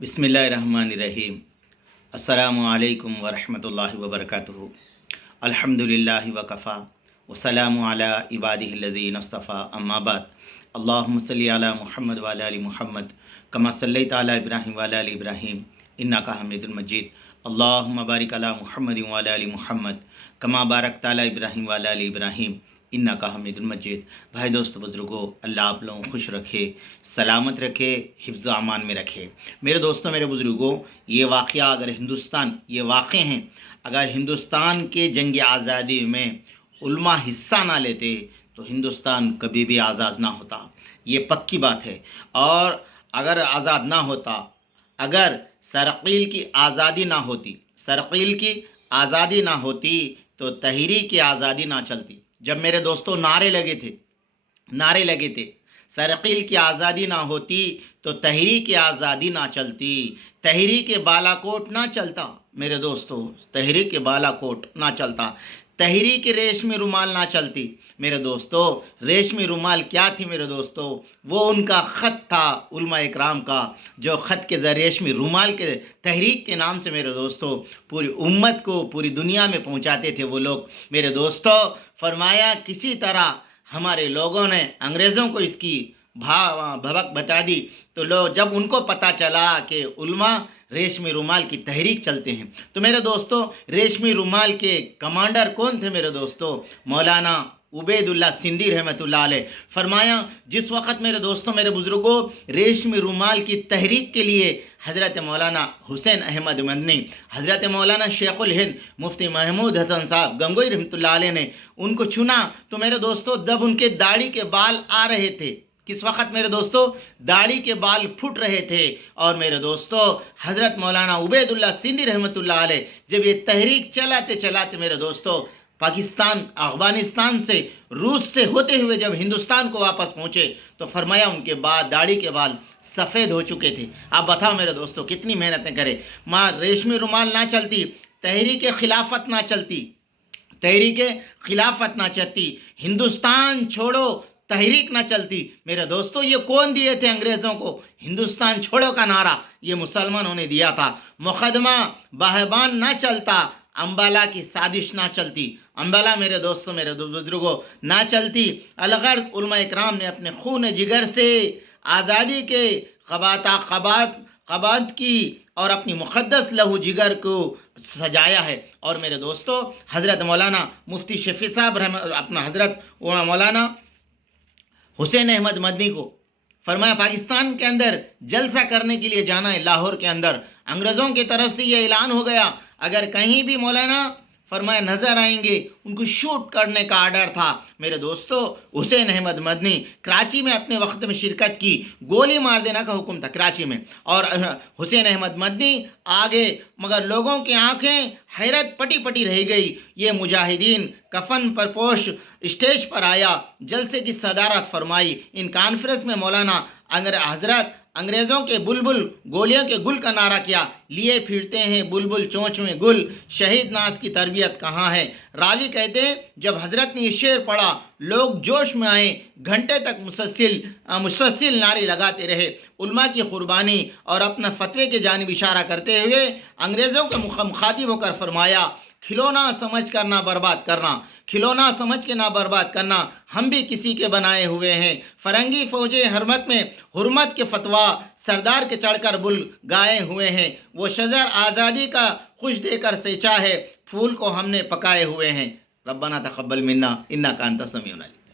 बिस्मिल्लाहिर्रहमानिर्रहीम। अस्सलामु अलैकुम वरहमतुल्लाहि वबरकातुहू। अल्हम्दुलिल्लाहि वकफ़ा वस्सलामु अला इबादिहिल्लज़ीना इस्तफ़ा अम्मा बाद। अल्लाहुम्मा सल्लि अला मुहम्मद व अला आलि मुहम्मद कमा सल्लैता अला इब्राहीम व अला आलि इब्राहीम इन्नका हमीदुल मजीद। अल्लाहुम्मा बारिक अला मुहम्मद व अला आलि मुहम्मद कमा बारकता अला इब्राहीम व अला आलि इब्राहीम इन्नका हमीदुल मजीद। भाई दोस्तों बुज़ुर्गों, अल्लाह आप लोगों को खुश रखे, सलामत रखे, हिफ्ज़ अमान में रखे। मेरे दोस्तों, मेरे बुज़ुर्गों, ये वाक़या अगर ये वाक़े हैं, अगर हिंदुस्तान के जंग आज़ादी में उल्मा हिस्सा ना लेते तो हिंदुस्तान कभी भी आज़ाद ना होता, ये पक्की बात है। और अगर आज़ाद ना होता, अगर सरक़ील की आज़ादी ना होती, सरक़ील की आज़ादी ना होती तो तहरीक की आज़ादी ना चलती। जब मेरे दोस्तों नारे लगे थे, सरक़ील की आज़ादी ना होती तो तहरीक की आज़ादी ना चलती, तहरीक बालाकोट ना चलता। मेरे दोस्तों, तहरीक बालाकोट ना चलता, तहरीक रेशमी रुमाल ना चलती। मेरे दोस्तों, रेशमी रुमाल क्या थी मेरे दोस्तों? वो उनका ख़त था उलमा इकराम का, जो ख़त के ज़रिए रेशमी रुमाल के तहरीक के नाम से मेरे दोस्तों पूरी उम्मत को पूरी दुनिया में पहुंचाते थे वो लोग। मेरे दोस्तों, फरमाया किसी तरह हमारे लोगों ने अंग्रेज़ों को इसकी भभक बता दी, तो लोग जब उनको पता चला कि उलमा रेशमी रुमाल की तहरीक चलते हैं, तो मेरे दोस्तों रेशमी रुमाल के कमांडर कौन थे मेरे दोस्तों? मौलाना उबैदुल्लाह सिंधी रहमतुल्लाह अलैह। फरमाया जिस वक़्त मेरे दोस्तों, मेरे बुज़ुर्गों, रेशमी रुमाल की तहरीक के लिए हज़रत मौलाना हुसैन अहमद मदनी, हज़रत मौलाना शेखुल हिंद मुफ्ती महमूद हसन साहब गंगोई रहमतुल्लाह अलैह ने उनको चुना, तो मेरे दोस्तों जब उनके दाढ़ी के बाल आ रहे थे, किस वक़्त मेरे दोस्तों दाढ़ी के बाल फूट रहे थे, और मेरे दोस्तों हज़रत मौलाना उबैदुल्लाह सिंधी रहमतुल्लाह अलैह जब ये तहरीक चलाते चलाते मेरे दोस्तों पाकिस्तान, अफ़गानिस्तान से, रूस से होते हुए जब हिंदुस्तान को वापस पहुँचे, तो फरमाया उनके बाद दाढ़ी के बाल सफ़ेद हो चुके थे। आप बताओ मेरे दोस्तों कितनी मेहनतें करें। माँ रेशमी रुमाल ना चलती, तहरीक खिलाफत ना चलती, तहरीक खिलाफत ना चलती, हिंदुस्तान छोड़ो तहरीक ना चलती। मेरे दोस्तों ये कौन दिए थे अंग्रेज़ों को? हिंदुस्तान छोड़ो का नारा ये मुसलमानों ने दिया था। मुकदमा बाहबान ना चलता, अम्बाला की साजिश ना चलती, अम्बाला मेरे दोस्तों, मेरे बुजुर्गों ना चलती। अलगर्ज़ उलमा इकराम ने अपने खून जिगर से आज़ादी के क़बात की और अपनी मुक़द्दस लहू जिगर को सजाया है। और मेरे दोस्तों हज़रत मौलाना मुफ्ती शफ़ी साहब अपना हज़रत मौलाना हुसैन अहमद मदनी को फरमाया पाकिस्तान के अंदर जलसा करने के लिए जाना है। लाहौर के अंदर अंग्रेज़ों की तरफ से ये ऐलान हो गया, अगर कहीं भी मौलाना फरमाया नज़र आएंगे उनको शूट करने का आर्डर था। मेरे दोस्तों हुसैन अहमद मदनी कराची में अपने वक्त में शिरकत की, गोली मार देने का हुक्म था कराची में, और हुसैन अहमद मदनी आगे, मगर लोगों की आंखें हैरत पटी रह गई। ये मुजाहिदीन कफन पर पोश स्टेज पर आया, जलसे की सदारत फरमाई। इन कॉन्फ्रेंस में मौलाना हज़रत अंग्रेज़ों के बुलबुल गोलियों के गुल का नारा किया, लिए फिरते हैं बुलबुल चोंच में गुल, शहीद नाज की तरबियत कहाँ है। रावी कहते हैं जब हज़रत ने ये शेर पढ़ा, लोग जोश में आए, घंटे तक मुसलसिल नारे लगाते रहे। उलमा की कुर्बानी और अपना फतवे के जानिब इशारा करते हुए अंग्रेज़ों के मुखातिब होकर फरमाया, खिलौना समझ कर ना बर्बाद करना, खिलौना समझ के ना बर्बाद करना, हम भी किसी के बनाए हुए हैं। फरंगी फ़ौजे हरमत में हुर्मत के फतवा सरदार के चढ़कर बुल गाए हुए हैं। वो शजर आज़ादी का खुश देकर सेंचा है, फूल को हमने पकाए हुए हैं। रब्बना तक़ब्बल मिन्ना इन्नका अंता समीउल अलीम।